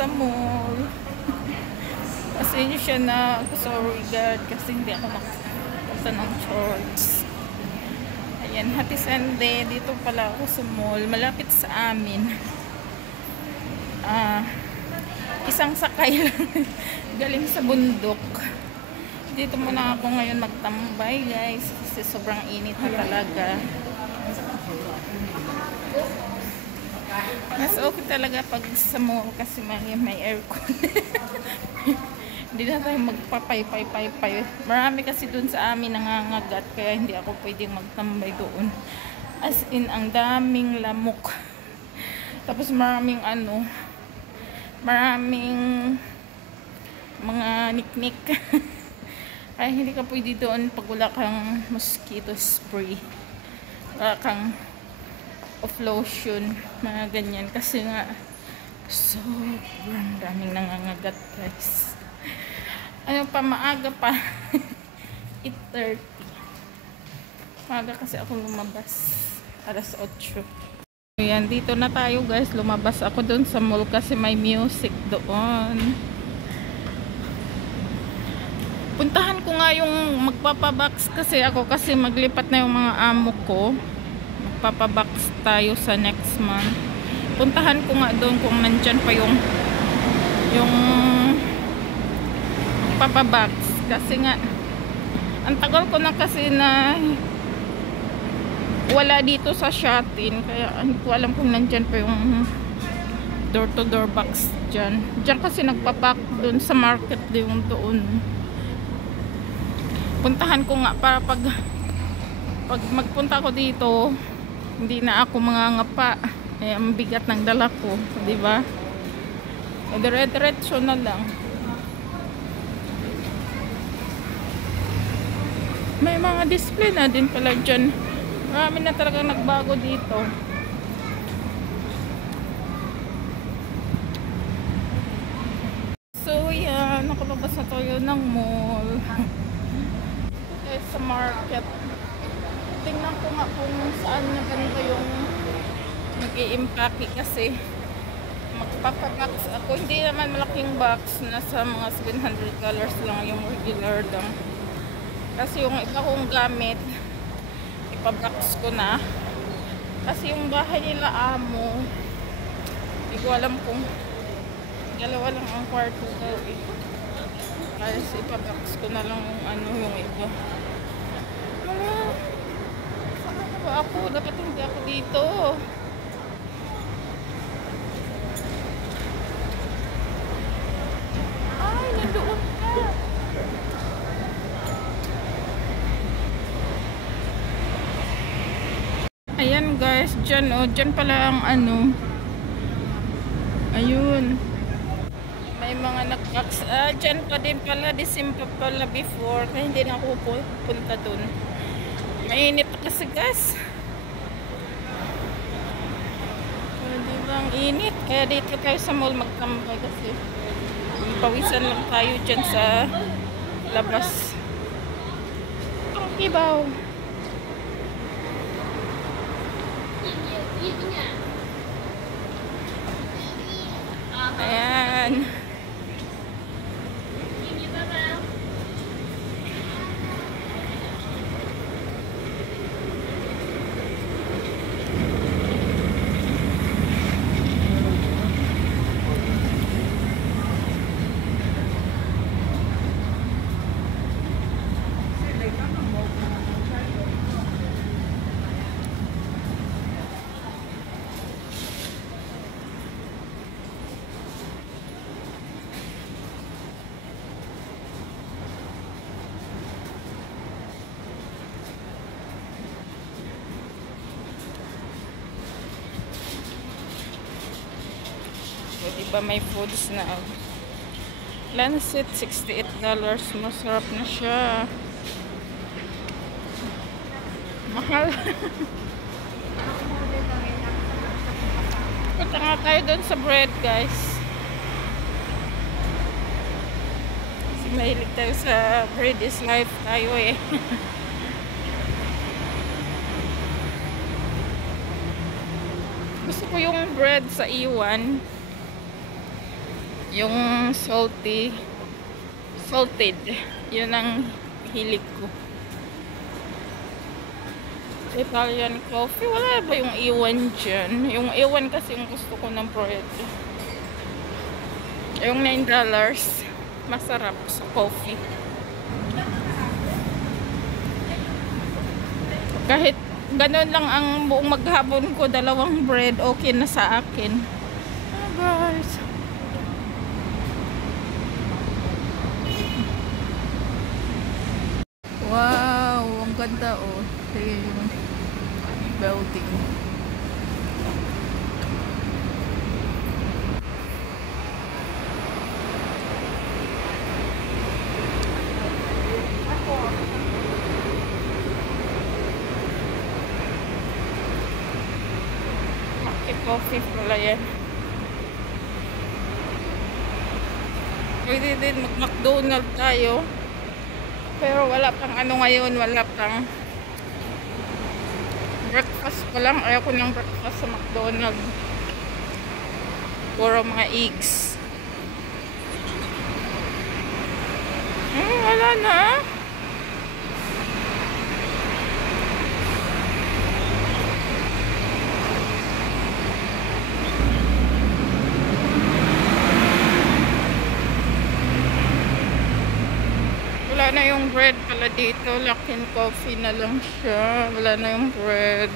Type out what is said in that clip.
Sa mall. Pasensya na ako, sorry God, kasi hindi ako nakapasa ng shorts. Ayan, happy Sunday. Dito pala ako sa mall, malapit sa amin. Isang sakay lang galing sa bundok. Dito muna ako ngayon magtambay, guys, kasi sobrang init na talaga. Mas okay talaga pag sa mall kasi may aircon. Hindi na tayo magpapay-pay-pay-pay. Marami kasi dun sa amin nangangagat, kaya hindi ako pwedeng magtambay doon. As in, ang daming lamok. Tapos maraming mga niknik. Kaya hindi ka pwede doon pag wala kang mosquito spray. Wala kang of lotion, mga ganyan, kasi nga sobrang daming nangangagat, guys. Ano pa, maaga pa. 8:30. Maaga kasi ako lumabas, alas 8. Ayan, dito na tayo, guys. Lumabas ako doon sa mall kasi may music doon. Puntahan ko nga yung magpapabox kasi ako, kasi maglipat na yung mga amo ko. Papabox tayo sa next month. Puntahan ko nga doon kung nandyan pa yung papabox, kasi nga ang tagal ko na kasi na wala dito sa Shatin, kaya hindi ko alam kung nandyan pa yung door to door box dyan kasi nagpapack doon sa market yung doon. Puntahan ko nga para pag magpunta ko dito hindi na ako mangangapa. Ang bigat ng dala ko, di ba? Dire-diretso na lang. May mga display na din pala dyan. Marami na talagang nagbago dito. So yan, nakalabas na tayo ng mall. Sa market. Tingnan ko nga kung saan na ganito yung mag-i-impake, kasi magpapabox ako. Hindi naman malaking box, nasa mga $700 lang yung regular lang. Kasi yung iba kong gamit ipabox ko na, kasi yung bahay nila amo, hindi ko alam kung dalawa lang ang kwarto ko eh. Kaya ipabox ko na lang yung iba. Ako, dapat hindi ako dito. Ay, nandoon ka. Ayan, guys, dyan pala ang ayun. May mga nag-box. Dyan pa din pala, December pala before, kaya hindi na ako punta dun. Mainit kasi, guys. Diba ang init? Kaya dito tayo sa mall magtambay kasi pawisan lang tayo dyan sa labas. Ang kibaw. Ayan. O, diba may foods na. Lancet, $68. Masarap na siya. Mahal. Punta nga tayo doon sa bread, guys. Kasi mahilig tayo sa bread is life tayo eh. Gusto ko yung bread sa iwan. Yung salted. Yun ang hilig ko. Italian coffee. Wala ba yung iwan dyan? Yung iwan kasi yung gusto ko ng bread. Yung $9. Masarap sa coffee. Kahit ganun lang ang buong maghapon ko, 2 bread, okay na sa akin. Oh guys. Wow, ang ganda oh. Ito yung building. Coffee pala yan. Pwede din mag-McDonald tayo. Pero wala pang ano ngayon, wala pang breakfast pa lang. Ayaw ko ng breakfast sa McDonald. Puro mga eggs. Wala na. Wala na yung bread pala dito. Luckin Coffee na lang siya. Wala na yung bread.